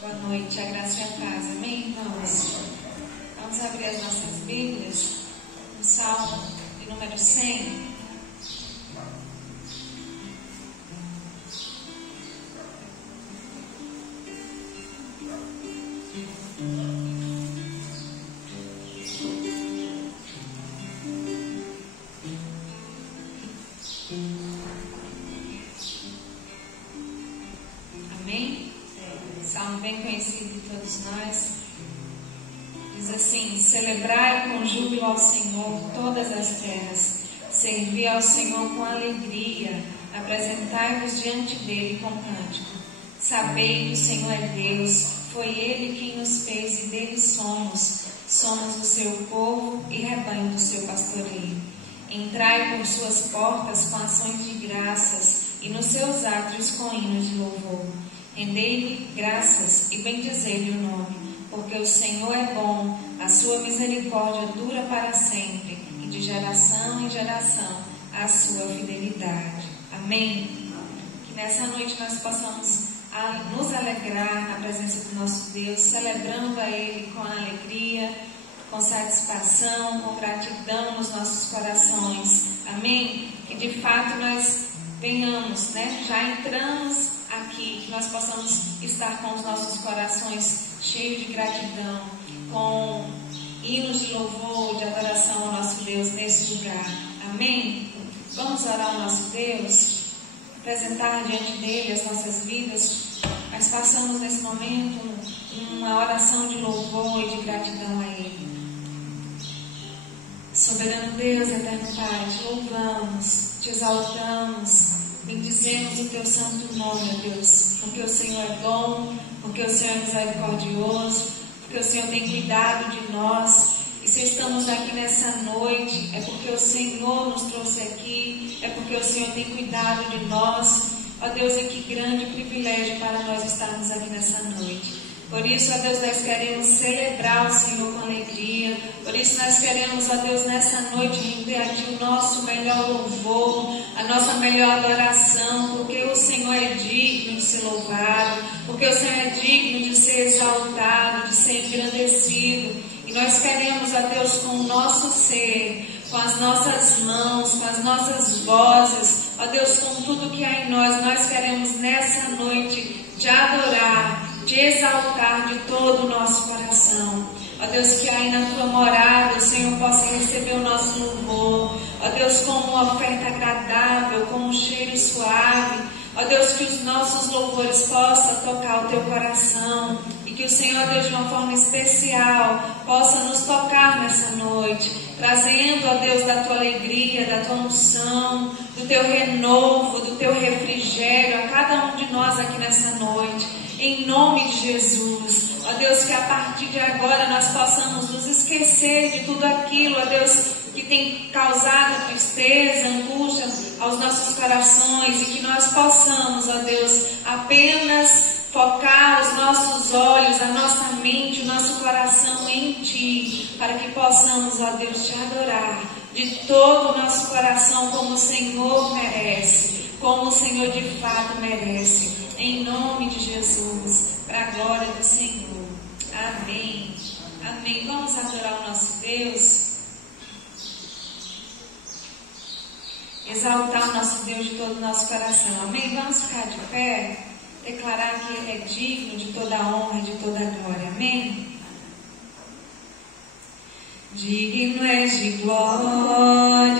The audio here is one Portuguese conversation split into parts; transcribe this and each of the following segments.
Boa noite, a graça e a paz, amém, irmãos? Vamos abrir as nossas Bíblias no Salmo de número 100. Amém? Salmo bem conhecido de todos nós. Diz assim: celebrai com júbilo ao Senhor todas as terras, servi ao Senhor com alegria, apresentai-vos diante dele com cântico. Sabei que o Senhor é Deus, foi ele quem nos fez e dele somos o seu povo e rebanho do seu pastoreio. Entrai por suas portas com ações de graças e nos seus átrios com hinos de louvor. Rendei-lhe graças e bendizei-lhe o nome, porque o Senhor é bom, a sua misericórdia dura para sempre, e de geração em geração a sua fidelidade. Amém? Que nessa noite nós possamos nos alegrar na presença do nosso Deus, celebrando a Ele com alegria, com satisfação, com gratidão nos nossos corações. Amém? Que de fato nós venhamos, já entramos aqui, que nós possamos estar com os nossos corações cheios de gratidão, com hinos de louvor, de adoração ao nosso Deus nesse lugar. Amém? Vamos orar ao nosso Deus, apresentar diante dele as nossas vidas. Nós passamos nesse momento uma oração de louvor e de gratidão a Ele. Soberano Deus, eterno Pai, te louvamos, te exaltamos, bendizemos o teu santo nome, ó Deus, porque o Senhor é bom, porque o Senhor é misericordioso, porque o Senhor tem cuidado de nós. E se estamos aqui nessa noite, é porque o Senhor nos trouxe aqui, é porque o Senhor tem cuidado de nós. Ó Deus, e que grande privilégio para nós estarmos aqui nessa noite. Por isso, ó Deus, nós queremos celebrar o Senhor com alegria. Por isso nós queremos, ó Deus, nessa noite render a Ti o nosso melhor louvor, a nossa melhor adoração, porque o Senhor é digno de ser louvado, porque o Senhor é digno de ser exaltado, de ser engrandecido. E nós queremos, ó Deus, com o nosso ser, com as nossas mãos, com as nossas vozes, ó Deus, com tudo que há em nós queremos nessa noite te adorar, te exaltar de todo o nosso coração. Ó Deus, que aí na tua morada o Senhor possa receber o nosso louvor. Ó Deus, como uma oferta agradável, como um cheiro suave. Ó Deus, que os nossos louvores possam tocar o teu coração. E que o Senhor, Deus, de uma forma especial, possa nos tocar nessa noite, trazendo, ó Deus, da tua alegria, da tua unção, do teu renovo, do teu refrigério a cada um de nós aqui nessa noite. Em nome de Jesus, ó Deus, que a partir de agora nós possamos nos esquecer de tudo aquilo, ó Deus, que tem causado tristeza, angústia aos nossos corações, e que nós possamos, ó Deus, apenas focar os nossos olhos, a nossa mente, o nosso coração em Ti, para que possamos, ó Deus, Te adorar de todo o nosso coração como o Senhor merece, como o Senhor de fato merece. Em nome de Jesus, para a glória do Senhor. Amém. Amém. Vamos adorar o nosso Deus. Exaltar o nosso Deus de todo o nosso coração. Amém. Vamos ficar de pé. Declarar que Ele é digno de toda a honra e de toda a glória. Amém. Digno és de glória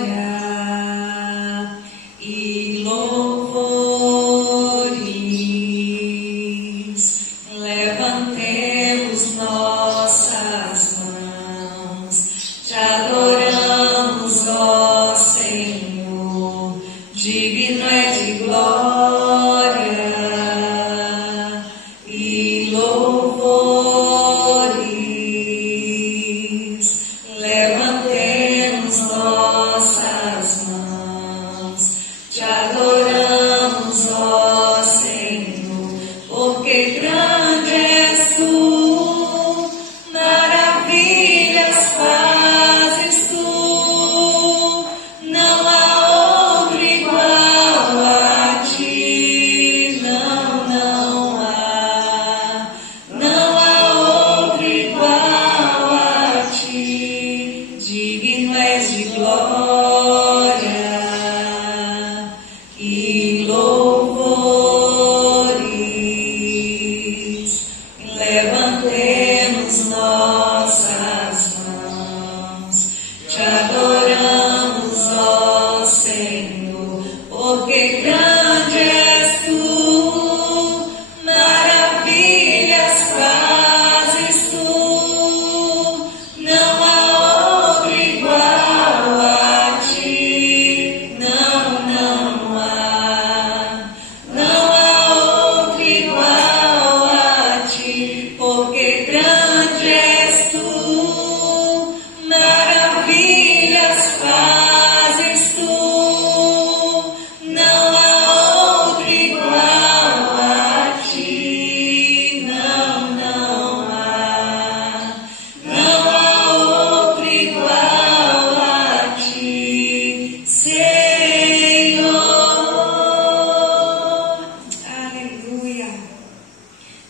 e louvor. Levantemos nossas mãos, te adoramos, ó Senhor. Digno é de glória e louvores. Levantemos nossas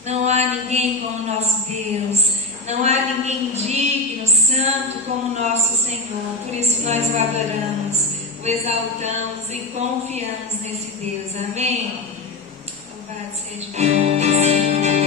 Não há ninguém como nosso Deus. Não há ninguém digno, santo como nosso Senhor. Por isso nós o adoramos, o exaltamos e confiamos nesse Deus. Amém? Louvado seja Deus.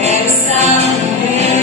Quero estar no meio.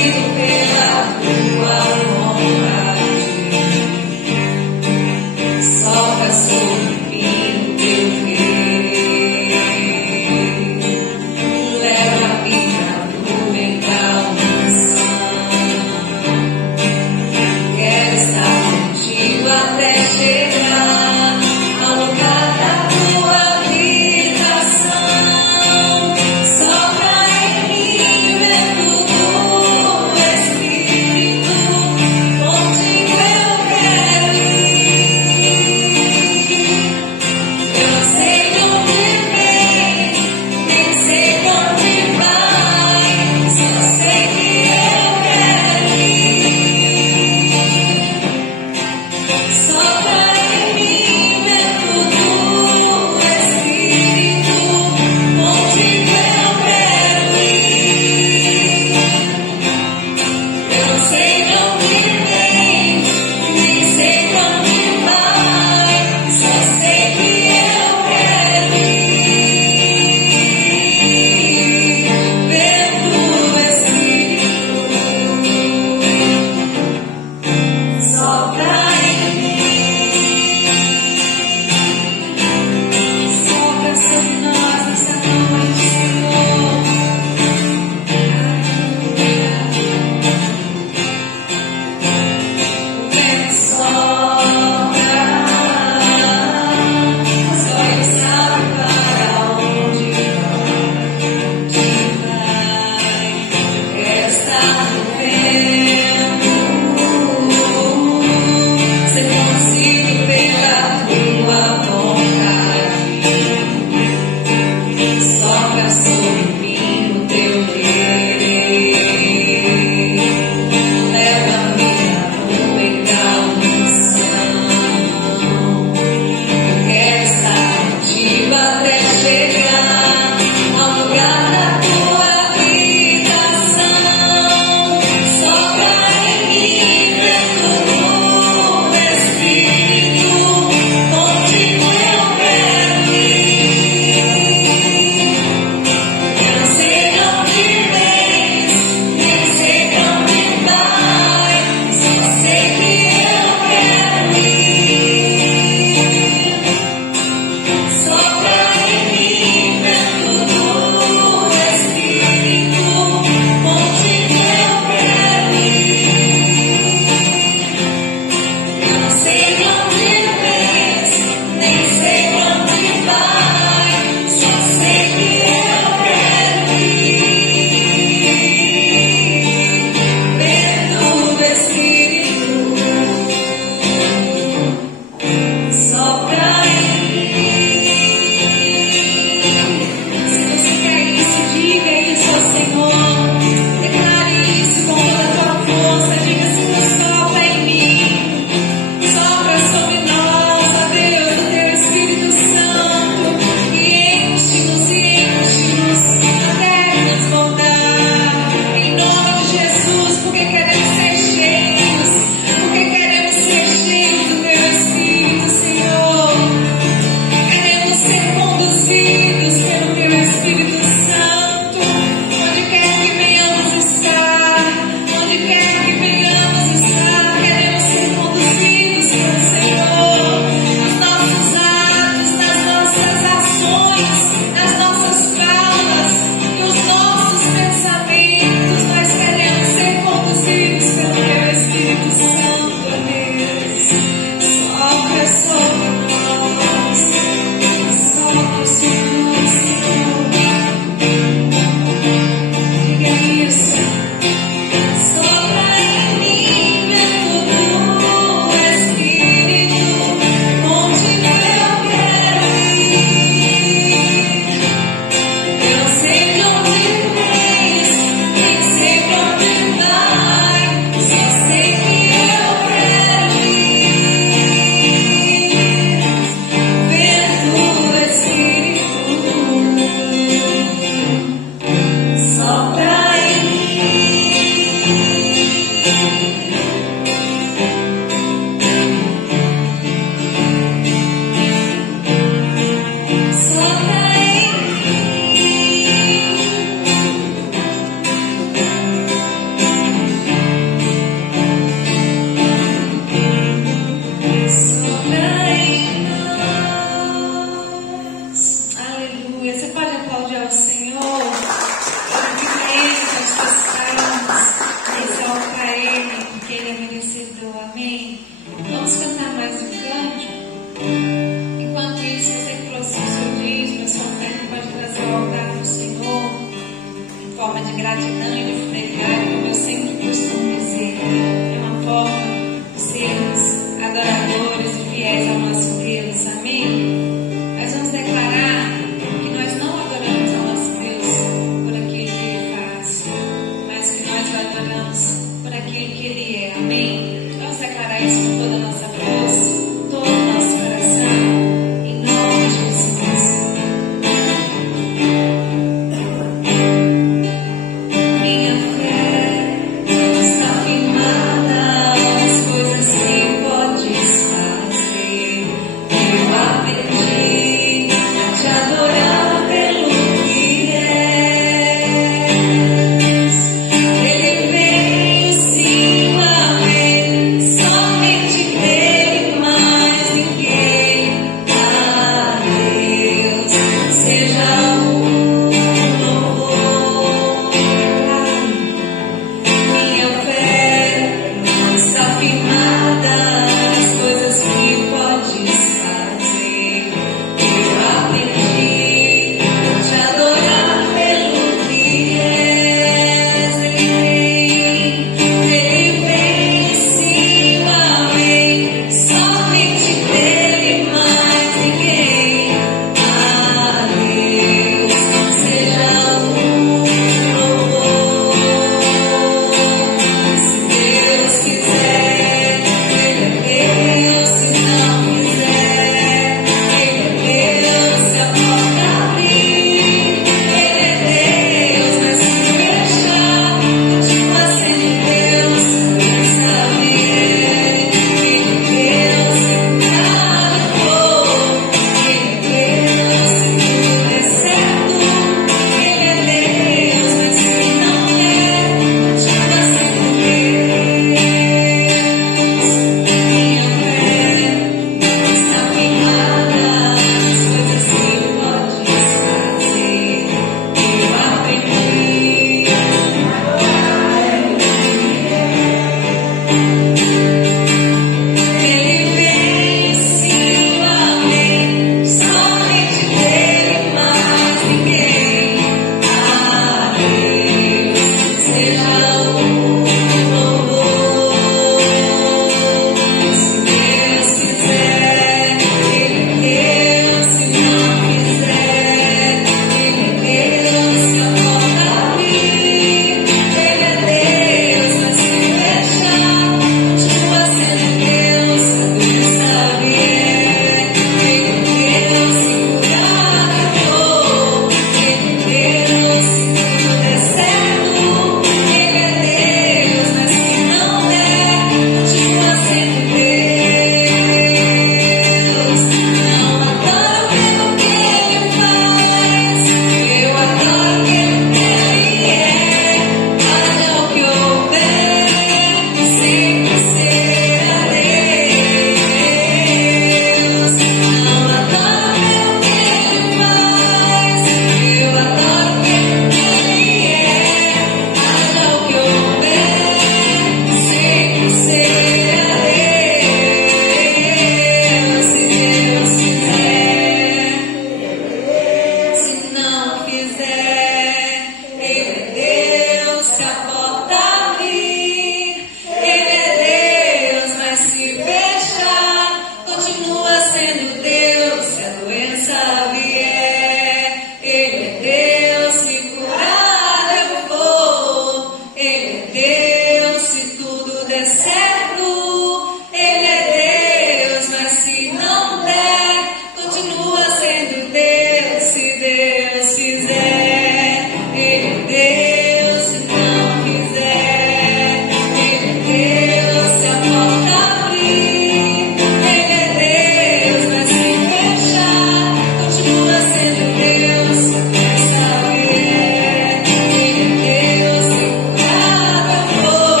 Deus, se tudo der certo, Ele é Deus, mas se não der, continua sendo Deus, se Deus fizer. Ele é Deus, se não quiser. Ele é Deus, se a porta abrir. Ele é Deus, mas se fechar, continua sendo Deus, essa vier. Ele é Deus, se curado eu vou.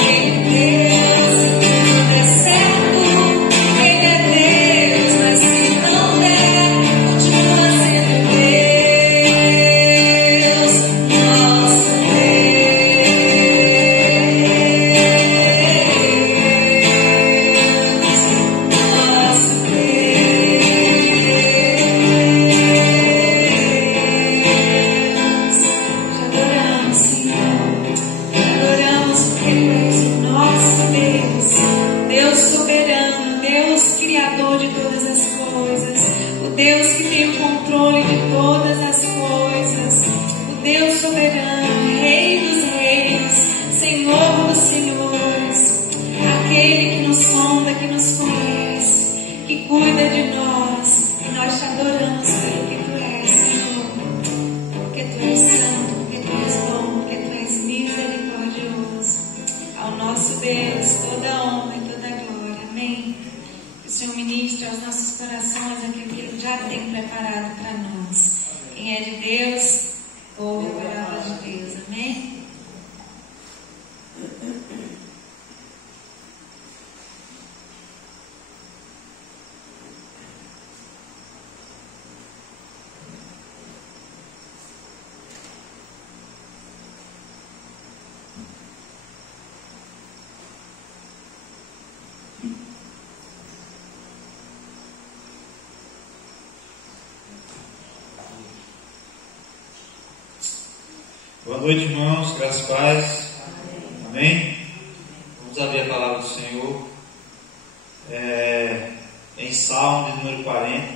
Ele é Deus, se tudo der certo. Ele é Deus, mas se não der, continua sendo Deus, nosso Deus, nosso Deus. Te adoramos, Senhor. Te adoramos porque Tu és o nosso Deus, Deus soberano, Deus criador de todas as coisas, o Deus que tem o controle de todas as coisas, o Deus soberano, Rei dos reis, Senhor dos senhores, aquele que nos sonda, que nos conhece, que cuida de nós, e nós te adoramos pelo que Tu és, Senhor, porque Tu és santo, porque Tu és bom, porque Tu és misericordioso. Ao nosso Deus, toda honra e toda glória. Amém. Que o Senhor ministre aos nossos corações aquilo que Ele já tem preparado para nós. Quem é de Deus, ouve a palavra de Deus. Amém. Boa noite, irmãos, graças e paz. Amém? Vamos abrir a palavra do Senhor em Salmo de número 40.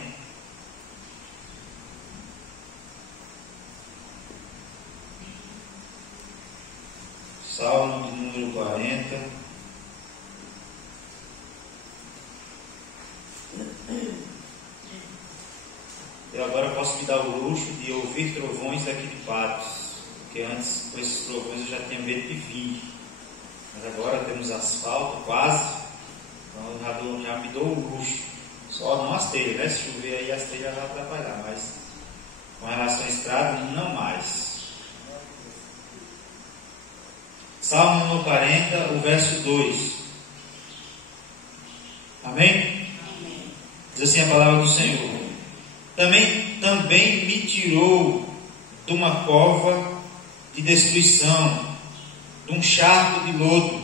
Salmo de número 40. Eu agora posso me dar o luxo de ouvir trovões daqui de Patos. Porque antes, com esses trovões, eu já tinha medo de vir. Mas agora temos asfalto quase. Então eu já me dou o luxo. Só não as telhas, né? Se chover aí as telhas vai atrapalhar. Mas com relação à estrada, não mais. Salmo número 40, o verso 2. Amém? Diz assim a palavra do Senhor. Também me tirou de uma cova de destruição, de um charco de lodo,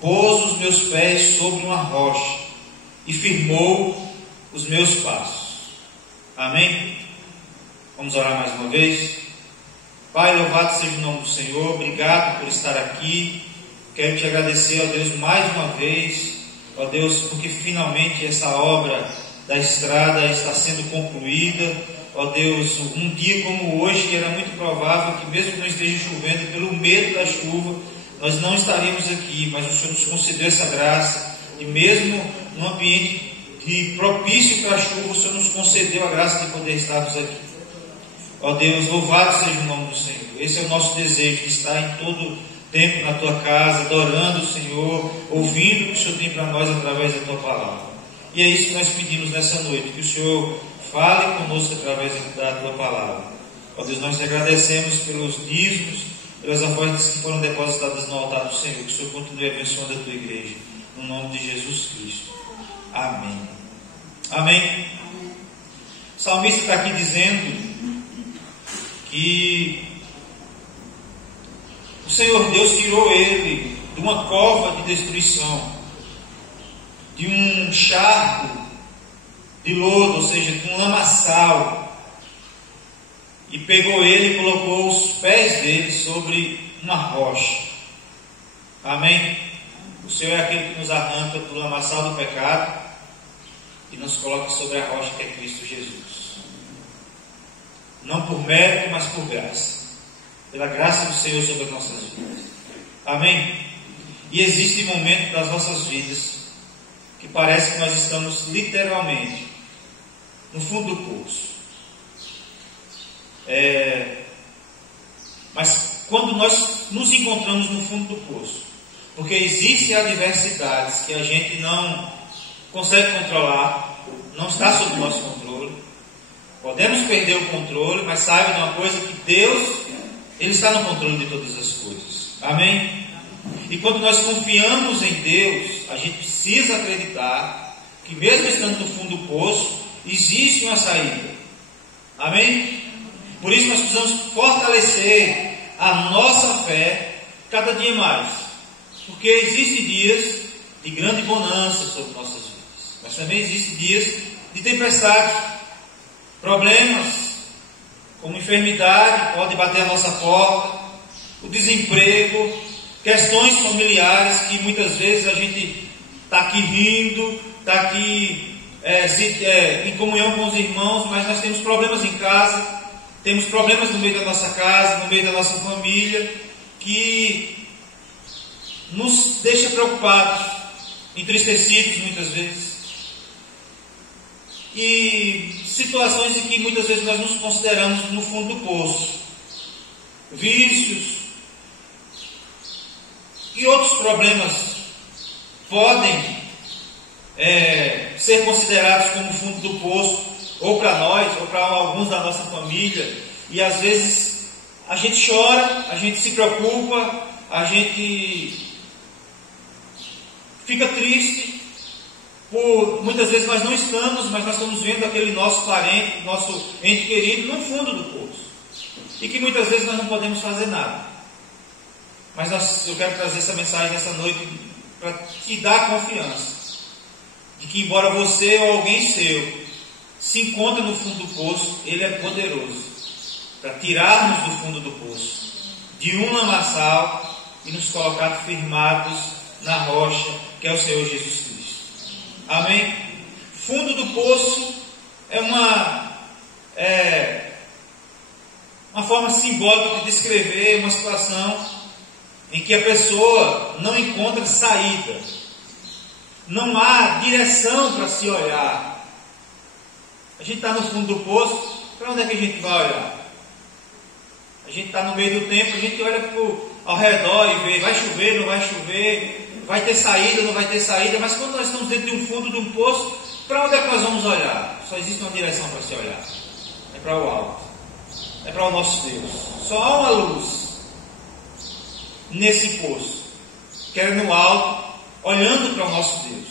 pôs os meus pés sobre uma rocha e firmou os meus passos. Amém? Vamos orar mais uma vez. Pai, louvado seja o nome do Senhor, obrigado por estar aqui. Quero te agradecer, ó Deus, mais uma vez, ó Deus, porque finalmente essa obra da estrada está sendo concluída. Ó Deus, um dia como hoje, que era muito provável que mesmo que não esteja chovendo, pelo medo da chuva, nós não estaríamos aqui, mas o Senhor nos concedeu essa graça, e mesmo num ambiente propício para a chuva, o Senhor nos concedeu a graça de poder estarmos aqui. Ó Deus, louvado seja o nome do Senhor. Esse é o nosso desejo, de estar em todo tempo na Tua casa, adorando o Senhor, ouvindo o que o Senhor tem para nós através da Tua palavra. E é isso que nós pedimos nessa noite, que o Senhor fale conosco através da Tua palavra. Ó Deus, nós te agradecemos pelos dízimos, pelas ofertas que foram depositadas no altar do Senhor. Que o Senhor continue abençoando a Tua igreja. No nome de Jesus Cristo. Amém. Amém. O salmista está aqui dizendo que o Senhor Deus tirou ele de uma cova de destruição, de um charco de lodo, ou seja, de um lamaçal, e pegou ele e colocou os pés dele sobre uma rocha. Amém? O Senhor é aquele que nos arranca do lamaçal do pecado e nos coloca sobre a rocha que é Cristo Jesus. Não por mérito, mas por graça. Pela graça do Senhor sobre as nossas vidas. Amém? E existe momento das nossas vidas que parece que nós estamos literalmente no fundo do poço. Mas quando nós nos encontramos no fundo do poço, porque existem adversidades que a gente não consegue controlar, não está sob o nosso controle, podemos perder o controle, mas saiba de uma coisa, que Deus, Ele está no controle de todas as coisas. Amém? E quando nós confiamos em Deus, a gente precisa acreditar que mesmo estando no fundo do poço, existe uma saída. Amém? Por isso nós precisamos fortalecer a nossa fé cada dia mais. Porque existem dias de grande bonança sobre nossas vidas, mas também existem dias de tempestade, problemas, como enfermidade, pode bater a nossa porta, o desemprego, questões familiares que muitas vezes a gente está aqui rindo, está aqui em comunhão com os irmãos, mas nós temos problemas em casa, temos problemas no meio da nossa casa, no meio da nossa família, que nos deixa preocupados, entristecidos muitas vezes. E situações em que muitas vezes nós nos consideramos no fundo do poço. Vícios e outros problemas podem ser considerados como fundo do poço, ou para nós, ou para alguns da nossa família. E às vezes a gente chora, a gente se preocupa, a gente fica triste, muitas vezes nós não estamos, mas nós estamos vendo aquele nosso parente, nosso ente querido no fundo do poço, e que muitas vezes nós não podemos fazer nada. Mas eu quero trazer essa mensagem nessa noite para te dar confiança de que, embora você ou alguém seu se encontre no fundo do poço, Ele é poderoso para tirar-nos do fundo do poço, de um lamaçal, e nos colocar firmados na rocha, que é o Senhor Jesus Cristo. Amém? Fundo do poço é uma forma simbólica de descrever uma situação em que a pessoa não encontra saída, não há direção para se olhar. A gente está no fundo do poço, para onde é que a gente vai olhar? A gente está no meio do tempo, a gente olha ao redor e vê, vai chover, não vai chover, vai ter saída, não vai ter saída, mas quando nós estamos dentro de um fundo de um poço, para onde é que nós vamos olhar? Só existe uma direção para se olhar, é para o alto, é para o nosso Deus. Só há uma luz nesse poço, que é no alto, olhando para o nosso Deus.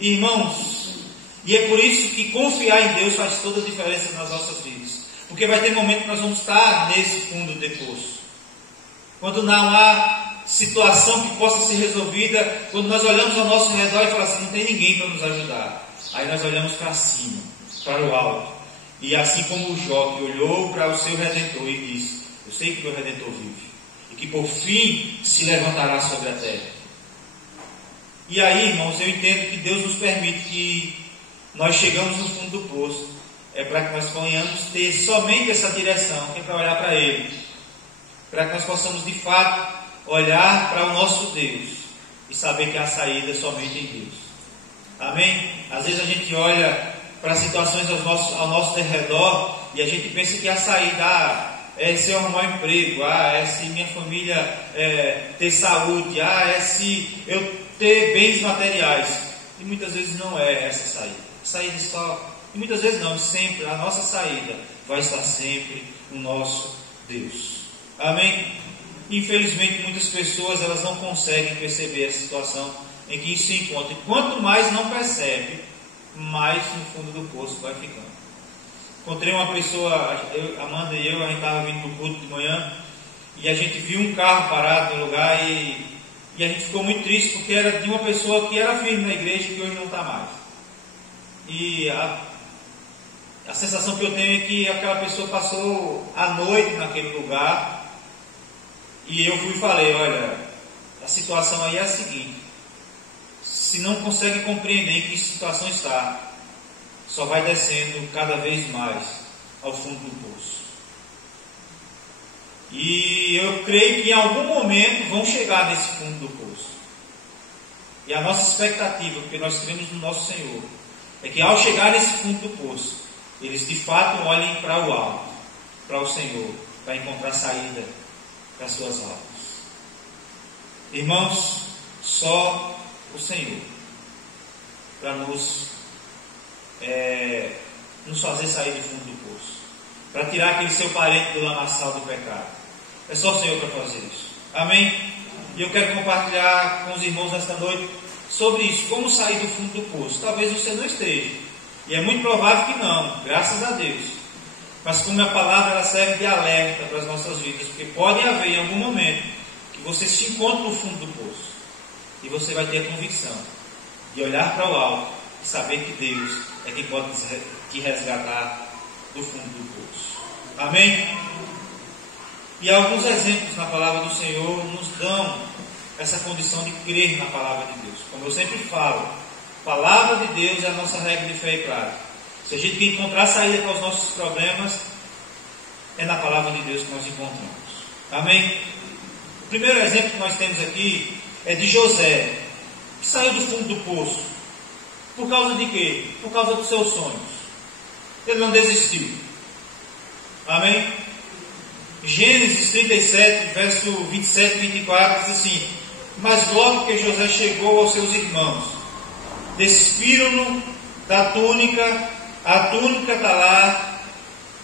Irmãos, e é por isso que confiar em Deus faz toda a diferença nas nossas vidas, porque vai ter momento que nós vamos estar nesse fundo de poço, quando não há situação que possa ser resolvida, quando nós olhamos ao nosso redor e falamos assim, não tem ninguém para nos ajudar. Aí nós olhamos para cima, para o alto, e assim como o Jó, que olhou para o seu Redentor e disse, eu sei que o meu Redentor vive, e que por fim se levantará sobre a terra. E aí, irmãos, eu entendo que Deus nos permite que nós chegamos no fundo do poço, é para que nós venhamos ter somente essa direção, que é para olhar para Ele, para que nós possamos de fato olhar para o nosso Deus e saber que a saída é somente em Deus. Amém? Às vezes a gente olha para situações ao nosso redor e a gente pensa que a saída é se eu arrumar um emprego, é se minha família ter saúde, é se eu ter bens materiais. E muitas vezes não é essa saída. A saída só, e muitas vezes não, sempre a nossa saída vai estar sempre no nosso Deus. Amém? Infelizmente muitas pessoas elas não conseguem perceber a situação em que se encontra. E quanto mais não percebe, mais no fundo do poço vai ficando. Encontrei uma pessoa, Amanda e eu, a gente estava vindo do culto de manhã e a gente viu um carro parado no lugar e a gente ficou muito triste porque era de uma pessoa que era firme na igreja e que hoje não está mais. E a sensação que eu tenho é que aquela pessoa passou a noite naquele lugar e eu fui e falei, olha, a situação aí é a seguinte, se não consegue compreender em que situação está, só vai descendo cada vez mais ao fundo do poço. E eu creio que em algum momento vão chegar nesse fundo do poço. E a nossa expectativa, porque nós cremos no nosso Senhor, é que ao chegar nesse fundo do poço, eles de fato olhem para o alto, para o Senhor, para encontrar saída para as suas almas. Irmãos, só o Senhor para nos fazer sair do fundo do poço, para tirar aquele seu parente do lamaçal do pecado. É só o Senhor para fazer isso. Amém? E eu quero compartilhar com os irmãos nesta noite sobre isso, como sair do fundo do poço. Talvez você não esteja, e é muito provável que não, graças a Deus. Mas como a palavra ela serve de alerta para as nossas vidas, porque pode haver em algum momento que você se encontre no fundo do poço, e você vai ter a convicção de olhar para o alto e saber que Deus é quem pode te resgatar do fundo do poço. Amém? E alguns exemplos na palavra do Senhor nos dão essa condição de crer na palavra de Deus. Como eu sempre falo, a palavra de Deus é a nossa regra de fé e prática. Se a gente quer encontrar saída para os nossos problemas, é na palavra de Deus que nós encontramos. Amém? O primeiro exemplo que nós temos aqui é de José, que saiu do fundo do poço. Por causa de quê? Por causa dos seus sonhos. Ele não desistiu. Amém? Gênesis 37, verso 27 e 24 diz assim: mas logo que José chegou aos seus irmãos, despiram-no da túnica, a túnica está lá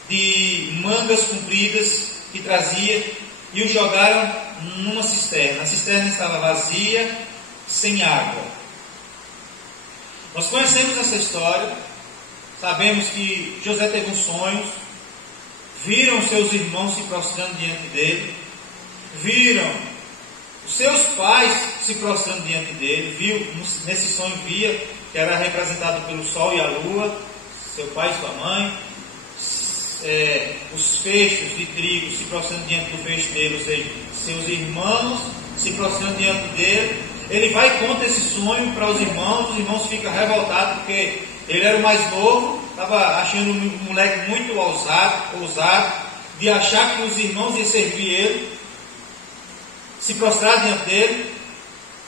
de mangas compridas que trazia, e o jogaram numa cisterna. A cisterna estava vazia, sem água. Nós conhecemos essa história, sabemos que José teve uns sonhos, viram seus irmãos se prostrando diante dele, viram os seus pais se prostrando diante dele, viu, nesse sonho via que era representado pelo sol e a lua, seu pai e sua mãe, os feixes de trigo se prostrando diante do feixe dele, ou seja, seus irmãos se prostrando diante dele. Ele vai e conta esse sonho para os irmãos ficam revoltados porque ele era o mais novo, estava achando um moleque muito ousado, de achar que os irmãos iam servir ele, se prostrar diante dele.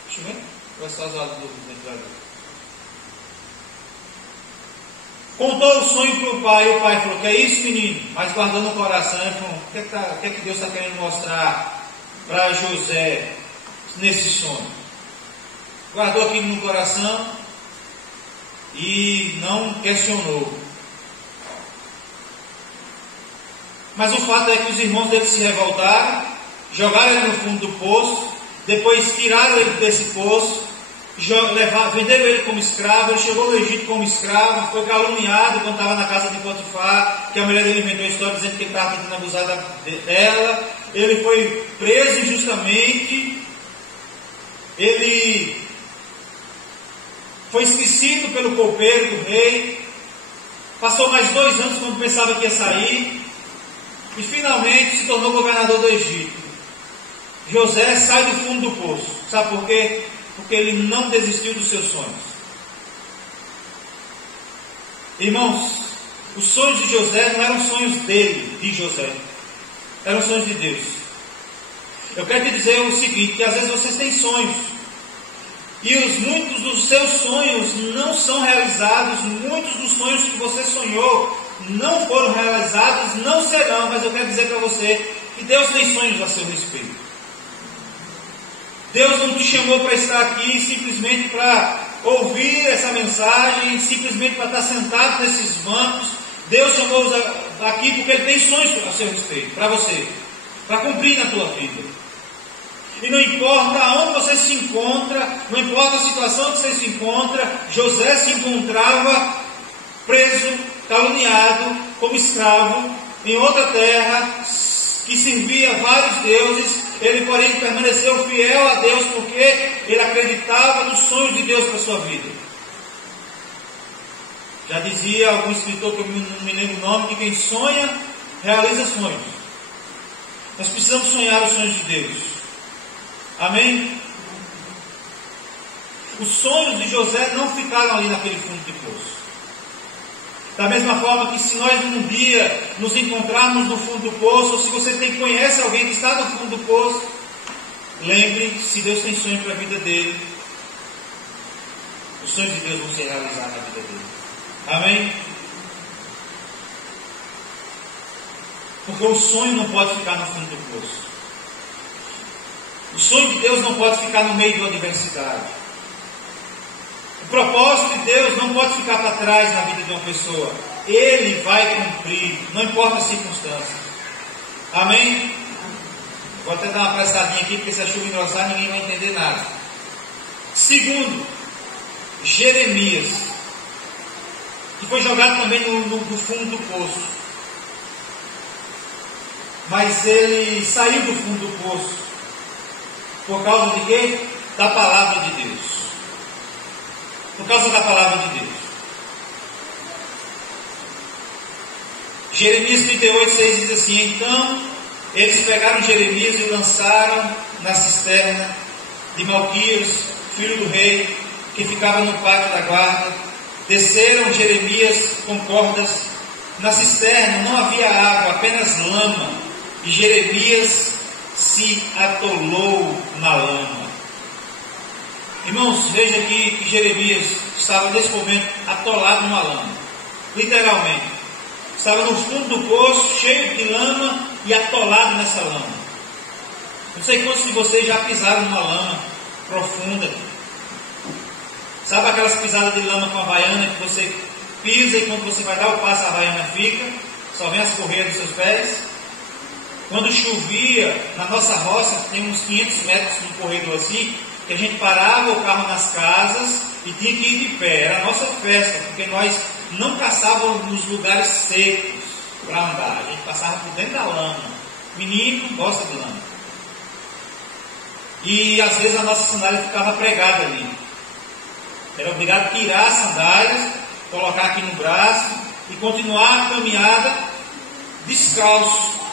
Deixa eu ver, vai estar usado do ventilador. Contou o sonho para o pai, e o pai falou: que é isso, menino? Mas guardou no coração, ele falou: o que é que Deus está querendo mostrar para José nesse sonho? Guardou aquilo no coração e não questionou. Mas o fato é que os irmãos dele se revoltaram, jogaram ele no fundo do poço, depois tiraram ele desse poço, venderam ele como escravo. Ele chegou no Egito como escravo, foi caluniado quando estava na casa de Potifar, que a mulher dele inventou a história dizendo que ele estava tentando abusar dela. Ele foi preso injustamente, ele foi esquecido pelo copeiro do rei, passou mais 2 anos quando pensava que ia sair, e finalmente se tornou governador do Egito. José sai do fundo do poço. Sabe por quê? Porque ele não desistiu dos seus sonhos. Irmãos, os sonhos de José não eram sonhos dele, de José, eram sonhos de Deus. Eu quero te dizer o seguinte, que às vezes vocês têm sonhos, e muitos dos seus sonhos não são realizados, muitos dos sonhos que você sonhou não foram realizados, não serão, mas eu quero dizer para você que Deus tem sonhos a seu respeito. Deus não te chamou para estar aqui simplesmente para ouvir essa mensagem, simplesmente para estar sentado nesses bancos. Deus chamou aqui porque Ele tem sonhos a seu respeito, para você, para cumprir na tua vida. E não importa aonde você se encontra, não importa a situação que você se encontra, José se encontrava preso, caluniado, como escravo, em outra terra, que servia a vários deuses. Ele, porém, permaneceu fiel a Deus, porque ele acreditava nos sonhos de Deus para a sua vida. Já dizia algum escritor, que eu não me lembro o nome, que quem sonha, realiza sonhos. Nós precisamos sonhar os sonhos de Deus. Amém? Os sonhos de José não ficaram ali naquele fundo de poço. Da mesma forma que se nós um dia nos encontrarmos no fundo do poço, ou se você conhece alguém que está no fundo do poço, lembre, se Deus tem sonho para a vida dele, os sonhos de Deus vão se realizar na vida dele. Amém? Porque o sonho não pode ficar no fundo do poço. O sonho de Deus não pode ficar no meio da adversidade. O propósito de Deus não pode ficar para trás na vida de uma pessoa. Ele vai cumprir, não importa as circunstâncias. Amém? Vou até dar uma pressadinha aqui, porque se a chuva engrossar, ninguém vai entender nada. Segundo, Jeremias, que foi jogado também no fundo do poço. Mas ele saiu do fundo do poço. Por causa de quê? Da palavra de Deus. Por causa da palavra de Deus. Jeremias 38:6 diz assim: então eles pegaram Jeremias e lançaram na cisterna de Malquias, filho do rei, que ficava no pátio da guarda. Desceram Jeremias com cordas. Na cisterna não havia água, apenas lama, e Jeremias se atolou na lama. Irmãos, veja aqui que Jeremias estava nesse momento atolado numa lama, literalmente. Estava no fundo do poço, cheio de lama e atolado nessa lama. Não sei quantos de vocês já pisaram numa lama profunda. Sabe aquelas pisadas de lama com a havaiana que você pisa e quando você vai dar o passo a havaiana fica, só vem as correias dos seus pés? Quando chovia, na nossa roça, tem uns 500 metros de corredor assim, que a gente parava o carro nas casas e tinha que ir de pé. Era a nossa festa, porque nós não caçávamos nos lugares secos para andar. A gente passava por dentro da lama. Menino gosta de lama. E às vezes a nossa sandália ficava pregada ali. Era obrigado a tirar as sandálias, colocar aqui no braço e continuar a caminhada descalço.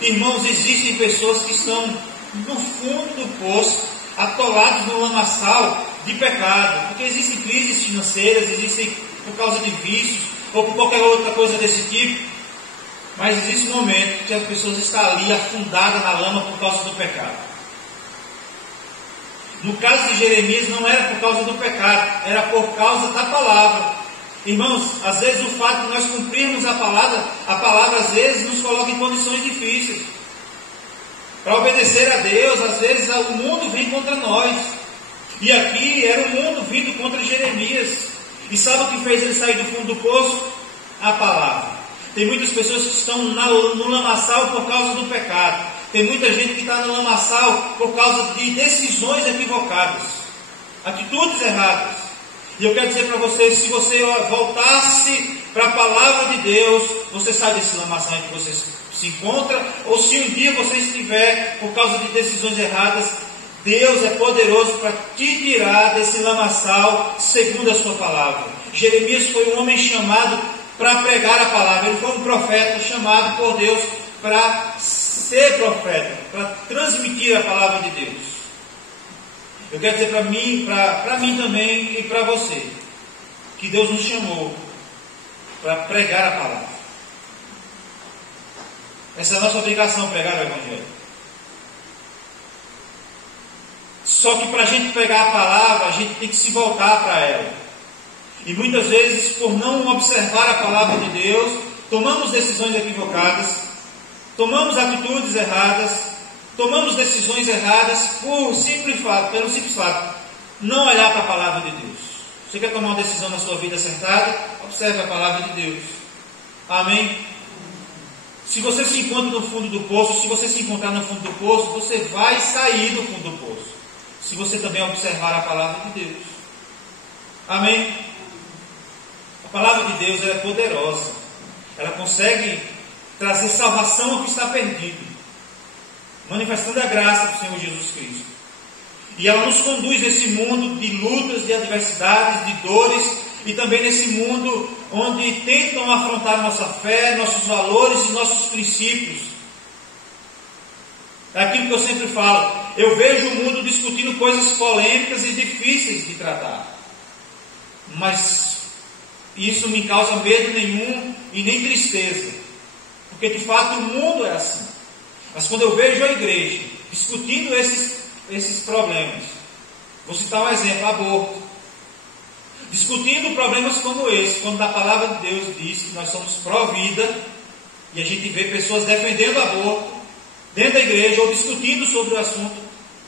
Irmãos, existem pessoas que estão no fundo do poço, atolados no lamaçal de pecado, porque existem crises financeiras, existem por causa de vícios, ou por qualquer outra coisa desse tipo, mas existe um momento que as pessoas estão ali afundadas na lama por causa do pecado. No caso de Jeremias não era por causa do pecado, era por causa da palavra. Irmãos, às vezes o fato de nós cumprirmos a palavra às vezes nos coloca em condições difíceis. Para obedecer a Deus, às vezes o mundo vem contra nós. E aqui era o mundo vindo contra Jeremias. E sabe o que fez ele sair do fundo do poço? A palavra. Tem muitas pessoas que estão no lamaçal por causa do pecado. Tem muita gente que está no lamaçal por causa de decisões equivocadas, atitudes erradas. E eu quero dizer para vocês, se você voltasse para a palavra de Deus, você sai desse lamaçal em que você se encontra, ou se um dia você estiver por causa de decisões erradas, Deus é poderoso para te tirar desse lamaçal segundo a sua palavra. Jeremias foi um homem chamado para pregar a palavra. Ele foi um profeta chamado por Deus para ser profeta, para transmitir a palavra de Deus. Eu quero dizer para mim também e para você, que Deus nos chamou para pregar a palavra. Essa é a nossa obrigação, pregar o Evangelho. Só que para a gente pregar a palavra, a gente tem que se voltar para ela. E muitas vezes, por não observar a palavra de Deus, tomamos decisões equivocadas, tomamos atitudes erradas, tomamos decisões erradas pelo simples fato, não olhar para a palavra de Deus. Você quer tomar uma decisão na sua vida acertada? Observe a palavra de Deus. Amém? Se você se encontra no fundo do poço, se você se encontrar no fundo do poço, você vai sair do fundo do poço. Se você também observar a palavra de Deus. Amém? A palavra de Deus é poderosa. Ela consegue trazer salvação ao que está perdido, manifestando a graça do Senhor Jesus Cristo. E ela nos conduz nesse mundo de lutas, de adversidades, de dores, e também nesse mundo onde tentam afrontar nossa fé, nossos valores e nossos princípios. É aquilo que eu sempre falo. Eu vejo o mundo discutindo coisas polêmicas e difíceis de tratar. Mas isso me causa medo nenhum e nem tristeza, porque de fato o mundo é assim. Mas quando eu vejo a igreja discutindo esses problemas, vou citar um exemplo: aborto, discutindo problemas como esse, quando a palavra de Deus diz que nós somos pró-vida, e a gente vê pessoas defendendo aborto dentro da igreja ou discutindo sobre o assunto,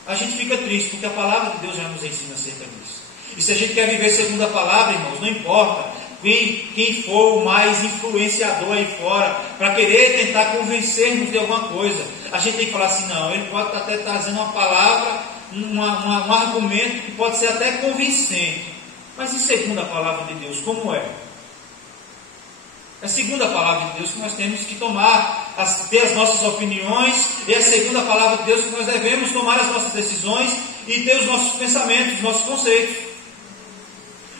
a gente fica triste, porque a palavra de Deus já nos ensina acerca disso. E se a gente quer viver segundo a palavra, irmãos, não importa quem for o mais influenciador aí fora, para querer tentar convencer-nos de alguma coisa, a gente tem que falar assim: não, ele pode até estar trazendo uma palavra, um argumento que pode ser até convincente, mas e segundo a palavra de Deus, como é? É segundo a palavra de Deus que nós temos que tomar, ter as nossas opiniões, e é segundo a palavra de Deus que nós devemos tomar as nossas decisões e ter os nossos pensamentos, os nossos conceitos.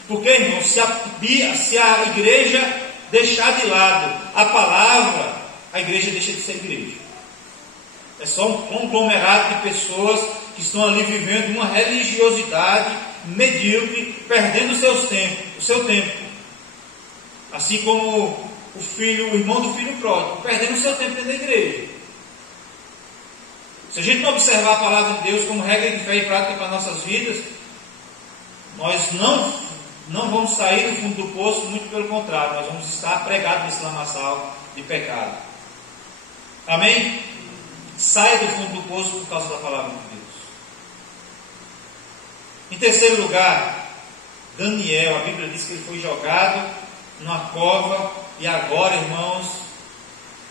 Porque, irmão, se a igreja deixar de lado a palavra, a igreja deixa de ser igreja. É só um conglomerado de pessoas que estão ali vivendo uma religiosidade medíocre, perdendo o seu tempo. Assim como o irmão do filho pródigo, perdendo o seu tempo dentro da igreja. Se a gente não observar a palavra de Deus como regra de fé e prática para nossas vidas, nós não vamos sair do fundo do poço, muito pelo contrário, nós vamos estar pregados nesse lamaçal de pecado. Amém? Saia do fundo do poço por causa da palavra de Deus. Em terceiro lugar, Daniel, a Bíblia diz que ele foi jogado numa cova, e agora, irmãos,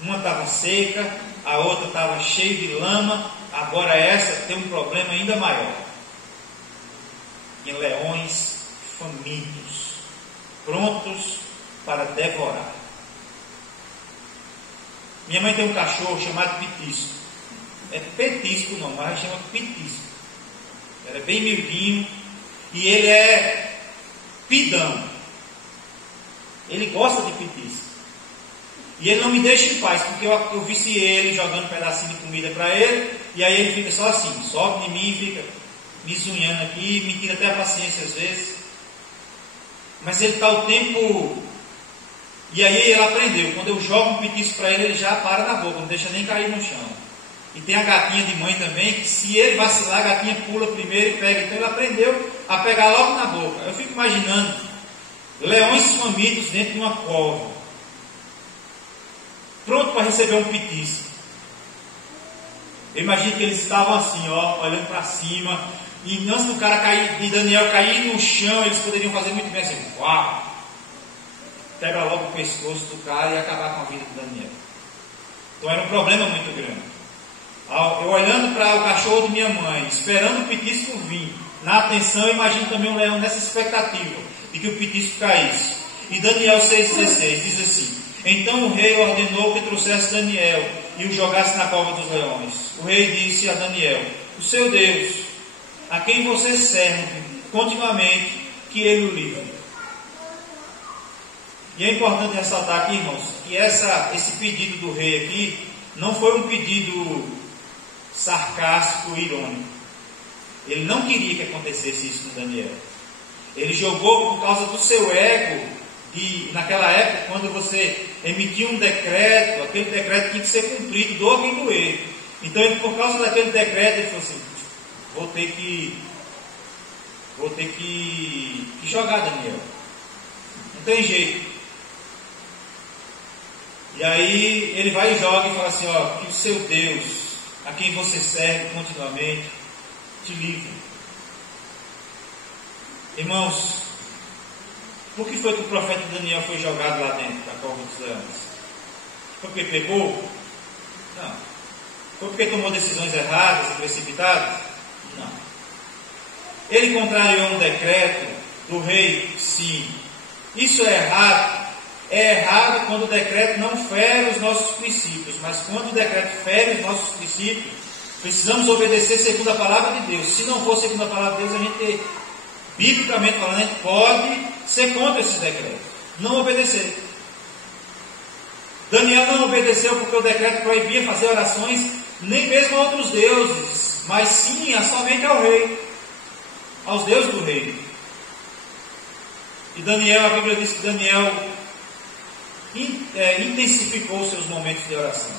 uma estava seca, a outra estava cheia de lama, agora essa tem um problema ainda maior. Em leões famintos, prontos para devorar. Minha mãe tem um cachorro chamado Pitisco. É petisco não, mas ela chama Pitisco. Ele é bem miudinho e ele é pidão. Ele gosta de pitisco. E ele não me deixa em paz, porque eu viciei ele jogando um pedacinho de comida para ele, e aí ele fica só assim, sobe em mim e fica me zunhando aqui, me tira até a paciência às vezes. Mas ele está o tempo... E aí ele aprendeu, quando eu jogo um pitisco para ele, ele já para na boca, não deixa nem cair no chão. E tem a gatinha de mãe também, que se ele vacilar, a gatinha pula primeiro e pega. Então ele aprendeu a pegar logo na boca. Eu fico imaginando leões famintos dentro de uma cova, pronto para receber um pitisco. Eu imagino que eles estavam assim, ó, olhando para cima, e antes do cara cair, de Daniel cair no chão, eles poderiam fazer muito bem assim, uau, pega logo o pescoço do cara e acabar com a vida de Daniel. Então era um problema muito grande. Eu olhando para o cachorro de minha mãe, esperando o pitisco vir, na atenção, eu imagino também um leão nessa expectativa de que o pitisco caísse. E Daniel 6,16 diz assim: então o rei ordenou que trouxesse Daniel e o jogasse na cova dos leões. O rei disse a Daniel: o seu Deus, a quem você serve continuamente, que ele o livre. E é importante ressaltar aqui, irmãos, que esse pedido do rei aqui não foi um pedido sarcástico e irônico. Ele não queria que acontecesse isso com Daniel. Ele jogou por causa do seu ego. E naquela época, quando você emitia um decreto, aquele decreto tinha que ser cumprido, doa quem doer. Então, ele, por causa daquele decreto, ele falou assim: vou ter que jogar Daniel. Não tem jeito. E aí ele vai e joga e fala assim: ó, que o seu Deus, a quem você serve continuamente, te livre. Irmãos, por que foi que o profeta Daniel foi jogado lá dentro da cova dos leões? Foi porque pecou? Não. Foi porque tomou decisões erradas e precipitadas? Não. Ele contrariou um decreto do rei? Sim. Isso é errado? É errado quando o decreto não fere os nossos princípios, mas quando o decreto fere os nossos princípios, precisamos obedecer segundo a palavra de Deus. Se não for segundo a palavra de Deus, a gente, biblicamente falando, a gente pode ser contra esse decreto, não obedecer. Daniel não obedeceu porque o decreto proibia fazer orações nem mesmo a outros deuses, mas sim somente ao rei, aos deuses do rei. E Daniel, a Bíblia diz que Daniel intensificou seus momentos de oração.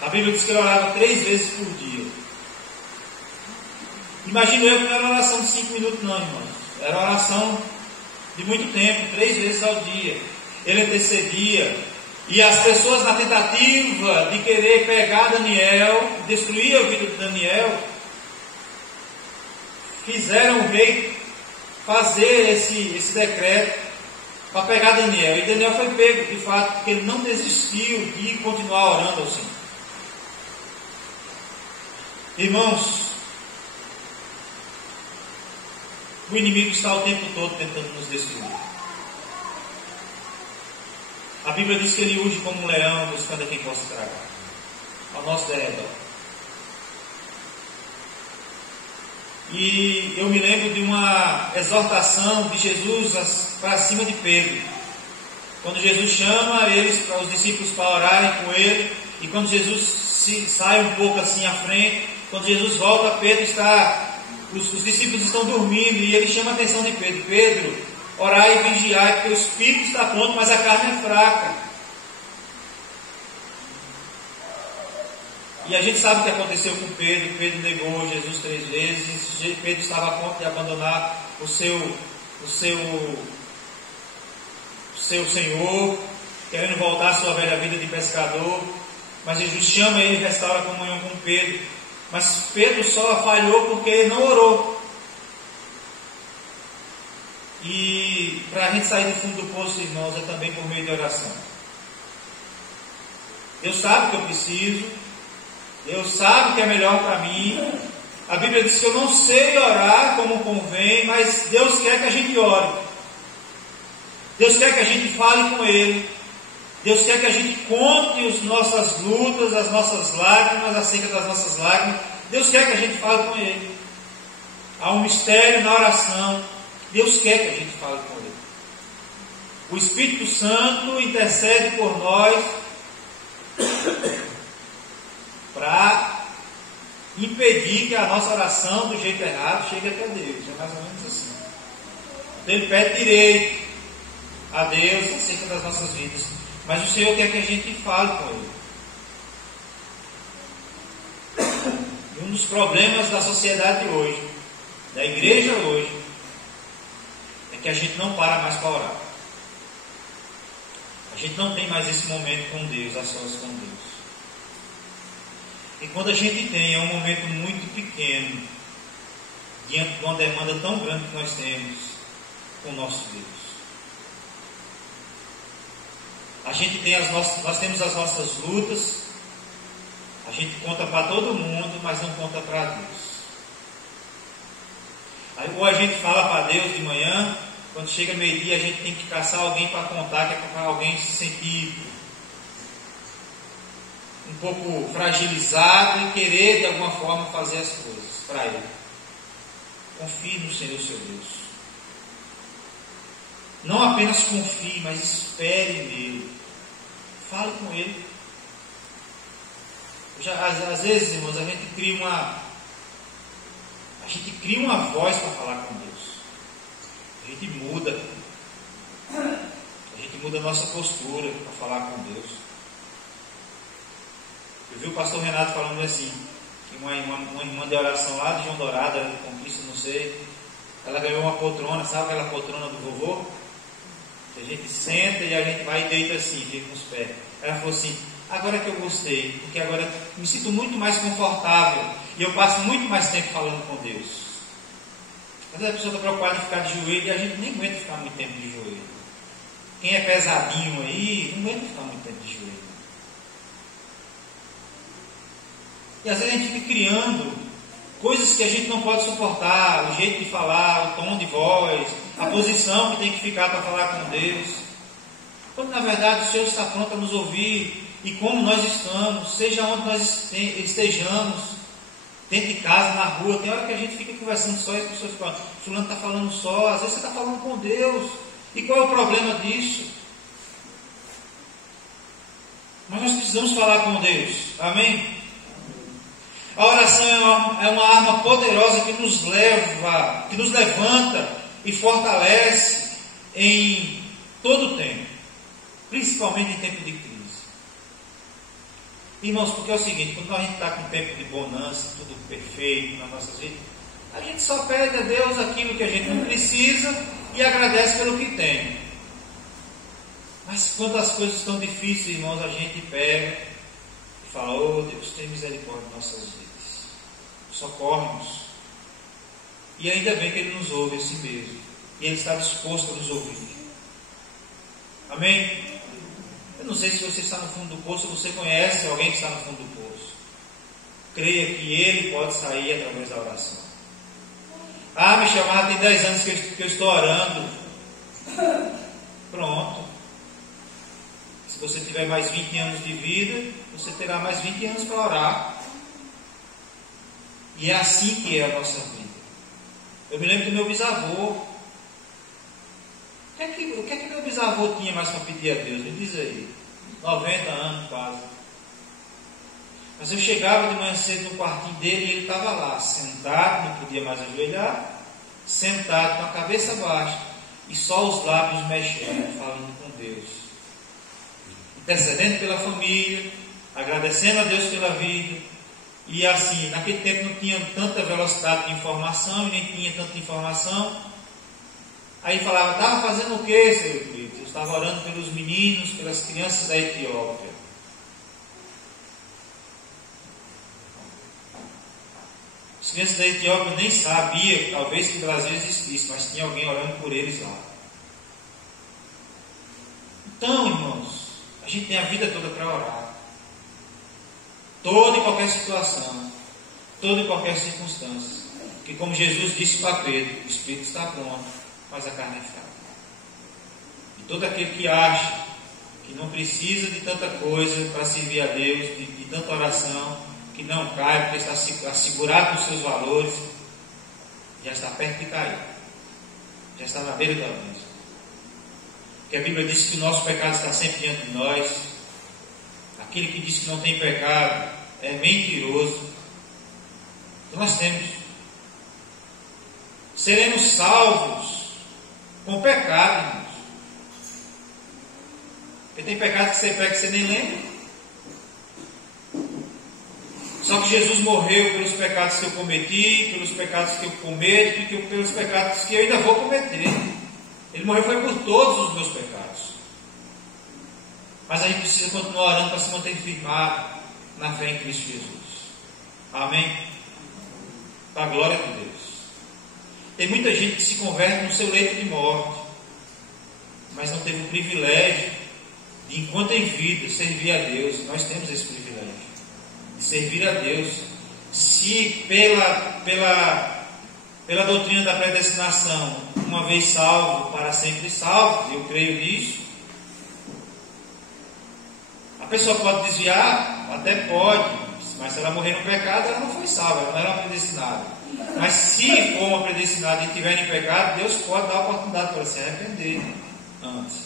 A Bíblia diz que ele orava 3 vezes por dia. Imagino eu que não era oração de 5 minutos não, irmãos. Era oração de muito tempo, 3 vezes ao dia. Ele intercedia. E as pessoas, na tentativa de querer pegar Daniel, destruir a vida de Daniel, fizeram o rei fazer esse decreto para pegar Daniel. E Daniel foi pego, de fato, porque ele não desistiu de continuar orando ao Senhor. Irmãos, o inimigo está o tempo todo tentando nos destruir. A Bíblia diz que ele urge como um leão, buscando a quem possa tragar, ao nosso derredor. E eu me lembro de uma exortação de Jesus para cima de Pedro. Quando Jesus chama os discípulos para orarem com ele, e quando Jesus sai um pouco assim à frente, quando Jesus volta, Pedro os discípulos estão dormindo, e ele chama a atenção de Pedro: Pedro, orai e vigiai, porque o espírito está pronto, mas a carne é fraca. E a gente sabe o que aconteceu com Pedro. Pedro negou Jesus 3 vezes. Pedro estava a ponto de abandonar o seu Senhor, querendo voltar à sua velha vida de pescador. Mas Jesus chama ele e restaura a comunhão com Pedro. Mas Pedro só falhou porque ele não orou. E para a gente sair do fundo do poço, irmãos, é também por meio de oração. Deus sabe o que eu preciso, Deus sabe o que é melhor para mim. A Bíblia diz que eu não sei orar como convém, mas Deus quer que a gente ore. Deus quer que a gente fale com Ele. Deus quer que a gente conte as nossas lutas, as nossas lágrimas, acerca das nossas lágrimas. Deus quer que a gente fale com Ele. Há um mistério na oração. Deus quer que a gente fale com Ele. O Espírito Santo intercede por nós para impedir que a nossa oração do jeito errado chegue até Deus. É mais ou menos assim. Então Ele pede direito a Deus acerca das nossas vidas. Mas o Senhor quer que a gente fale com Ele. E um dos problemas da sociedade hoje, da igreja hoje, é que a gente não para mais para orar. A gente não tem mais esse momento com Deus, a sós com Deus. E quando a gente tem, é um momento muito pequeno, diante de uma demanda tão grande que nós temos com o nosso Deus. A gente tem nós temos as nossas lutas, a gente conta para todo mundo, mas não conta para Deus. Aí, ou a gente fala para Deus de manhã, quando chega meio-dia a gente tem que caçar alguém para contar, que é para alguém se sentir um pouco fragilizado e querer de alguma forma fazer as coisas para Ele. Confie no Senhor, seu Deus. Não apenas confie, mas espere nele. Fale com Ele. Às vezes, irmãos, a gente cria uma voz para falar com Deus. A gente muda a nossa postura para falar com Deus. Eu vi o pastor Renato falando assim, que uma irmã de oração lá de João Dourado, ela de Conquista, não sei, ela ganhou uma poltrona, sabe aquela poltrona do vovô? Que a gente senta e a gente vai e deita assim, fica com os pés. Ela falou assim: agora que eu gostei, porque agora me sinto muito mais confortável e eu passo muito mais tempo falando com Deus. Às vezes a pessoa está preocupada em ficar de joelho e a gente nem aguenta ficar muito tempo de joelho. Quem é pesadinho aí, não aguenta ficar muito tempo de joelho. E às vezes a gente fica criando coisas que a gente não pode suportar, o jeito de falar, o tom de voz, a posição que tem que ficar para falar com Deus. Quando na verdade o Senhor está pronto a nos ouvir, e como nós estamos, seja onde nós estejamos, dentro de casa, na rua, tem hora que a gente fica conversando só e as pessoas ficam: fulano está falando só, às vezes você está falando com Deus. E qual é o problema disso? Mas nós precisamos falar com Deus. Amém? A oração é uma arma poderosa que nos leva, que nos levanta e fortalece em todo o tempo, principalmente em tempo de crise. Irmãos, porque é o seguinte, quando a gente está com tempo de bonança, tudo perfeito nas nossas vidas, a gente só pede a Deus aquilo que a gente não precisa e agradece pelo que tem. Mas quando as coisas estão difíceis, irmãos, a gente pega e fala: oh Deus, tem misericórdia de nossas vidas, socorre-nos. E ainda bem que Ele nos ouve assim mesmo, e Ele está disposto a nos ouvir. Amém? Eu não sei se você está no fundo do poço, ou você conhece alguém que está no fundo do poço. Creia que Ele pode sair através da oração. Ah, Michel, mas tem 10 anos que eu estou orando. Pronto. Se você tiver mais 20 anos de vida, você terá mais 20 anos para orar. E é assim que é a nossa vida. Eu me lembro do meu bisavô. O que é que meu bisavô tinha mais para pedir a Deus? Me diz aí. 90 anos quase. Mas eu chegava de manhã cedo no quartinho dele e ele estava lá, sentado, não podia mais ajoelhar, sentado com a cabeça baixa e só os lábios mexendo, falando com Deus, intercedendo pela família, agradecendo a Deus pela vida. E assim, naquele tempo não tinha tanta velocidade de informação e nem tinha tanta informação. Aí falava: estava fazendo o que, seu Euclides? Eu estava orando pelos meninos, pelas crianças da Etiópia. As crianças da Etiópia nem sabiam, talvez, que o Brasil existisse, mas tinha alguém orando por eles lá. Então, irmãos, a gente tem a vida toda para orar. Toda e qualquer situação, toda e qualquer circunstância. Porque como Jesus disse para Pedro, o Espírito está pronto, mas a carne é fraca. E todo aquele que acha que não precisa de tanta coisa para servir a Deus, de tanta oração, que não cai, porque está assegurado nos seus valores, já está perto de cair. Já está na beira do abismo. Porque a Bíblia diz que o nosso pecado está sempre diante de nós. Aquele que diz que não tem pecado é mentiroso. Então nós seremos salvos com pecado, irmãos. Porque tem pecado que você pega que você nem lembra. Só que Jesus morreu pelos pecados que eu cometi, pelos pecados que eu cometo e pelos pecados que eu ainda vou cometer. Ele morreu foi por todos os meus pecados. Mas a gente precisa continuar orando para se manter firmado na fé em Cristo Jesus. Amém? Para a glória de Deus. Tem muita gente que se converte no seu leito de morte, mas não teve o privilégio de, enquanto em vida, servir a Deus. Nós temos esse privilégio de servir a Deus. Se pela doutrina da predestinação, uma vez salvo, para sempre salvo, eu creio nisso. A pessoa pode desviar? Até pode, mas se ela morrer no pecado, ela não foi salva, ela não era uma predestinada. Mas se for uma predestinada e estiver em pecado, Deus pode dar a oportunidade para ela se arrepender antes.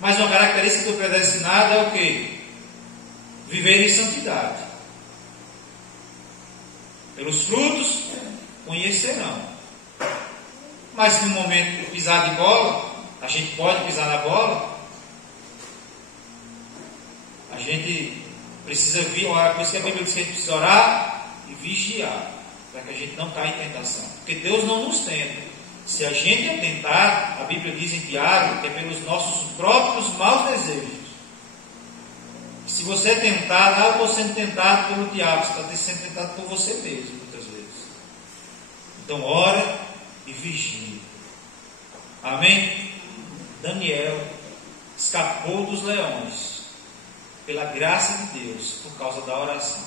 Mas uma característica do predestinado é o quê? Viver em santidade. Pelos frutos conhecerão. Mas no momento de pisar de bola, a gente pode pisar na bola, a gente precisa orar. Por isso que a Bíblia diz que a gente precisa orar e vigiar, para que a gente não caia em tentação. Porque Deus não nos tenta. Se a gente é tentado, a Bíblia diz em Tiago que é pelos nossos próprios maus desejos. Se você é tentado, eu estou sendo tentado pelo diabo, você está sendo tentado por você mesmo, muitas vezes. Então, ora e vigia. Amém? Daniel escapou dos leões pela graça de Deus, por causa da oração.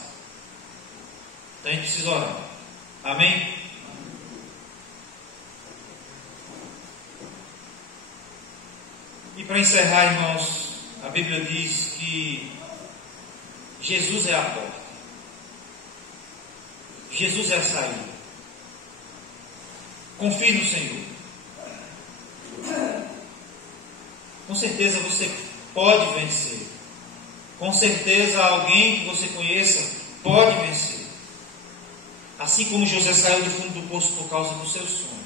Então, a gente precisa orar. Amém? E para encerrar, irmãos, a Bíblia diz que Jesus é a porta. Jesus é a saída. Confie no Senhor. Com certeza você pode vencer. Com certeza alguém que você conheça pode vencer. Assim como José saiu do fundo do poço por causa dos seus sonhos.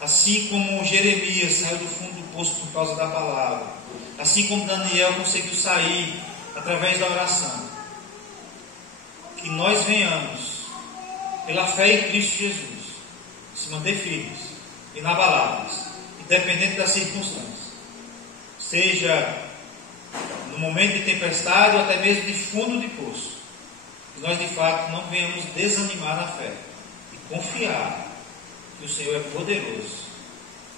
Assim como Jeremias saiu do fundo do poço por causa da palavra, assim como Daniel conseguiu sair através da oração, que nós venhamos, pela fé em Cristo Jesus, se manter firmes, inabaláveis, independente das circunstâncias, seja no momento de tempestade ou até mesmo de fundo de poço, que nós de fato não venhamos desanimar na fé e confiar que o Senhor é poderoso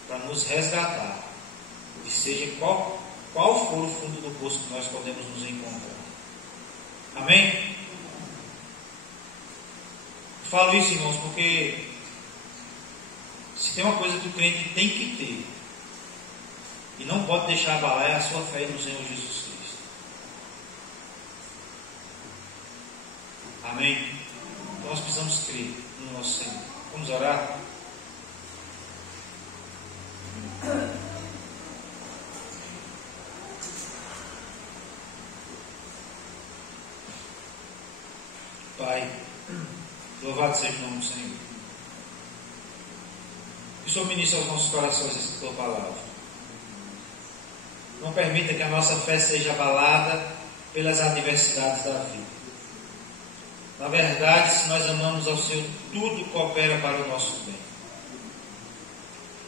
para nos resgatar, e seja qual for o fundo do poço que nós podemos nos encontrar. Amém? Eu falo isso, irmãos, porque se tem uma coisa que o crente tem que ter e não pode deixar abalar, é a sua fé no Senhor Jesus Cristo. Amém? Então nós precisamos crer no nosso Senhor. Vamos orar? Pai, louvado seja o nome do Senhor. Que o Senhor ministre aos nossos corações esta tua palavra. Não permita que a nossa fé seja abalada pelas adversidades da vida. Na verdade, se nós amamos ao Senhor, tudo coopera para o nosso bem.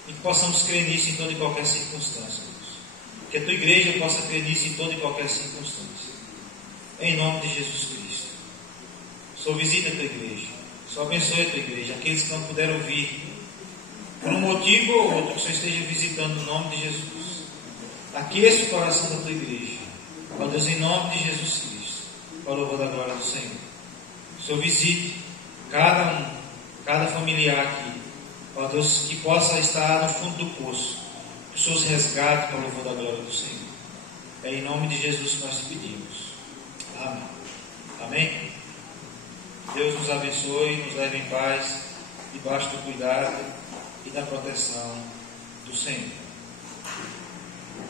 E que possamos crer nisso em toda e qualquer circunstância, Deus. Que a tua igreja possa crer nisso em toda e qualquer circunstância. Em nome de Jesus Cristo. Senhor, visita a tua igreja. Senhor, abençoe a tua igreja. Aqueles que não puderam vir, por um motivo ou outro, que o Senhor esteja visitando no nome de Jesus. Aqueça o coração da tua igreja. Ó Deus, em nome de Jesus Cristo. Ó louvor da glória do Senhor. Senhor, visite cada familiar aqui. Ó Deus, que possa estar no fundo do poço. Que o Senhor os resgate para o louvor da glória do Senhor. É em nome de Jesus que nós te pedimos. Amém. Amém? Deus nos abençoe, nos leve em paz, debaixo do cuidado e da proteção do Senhor.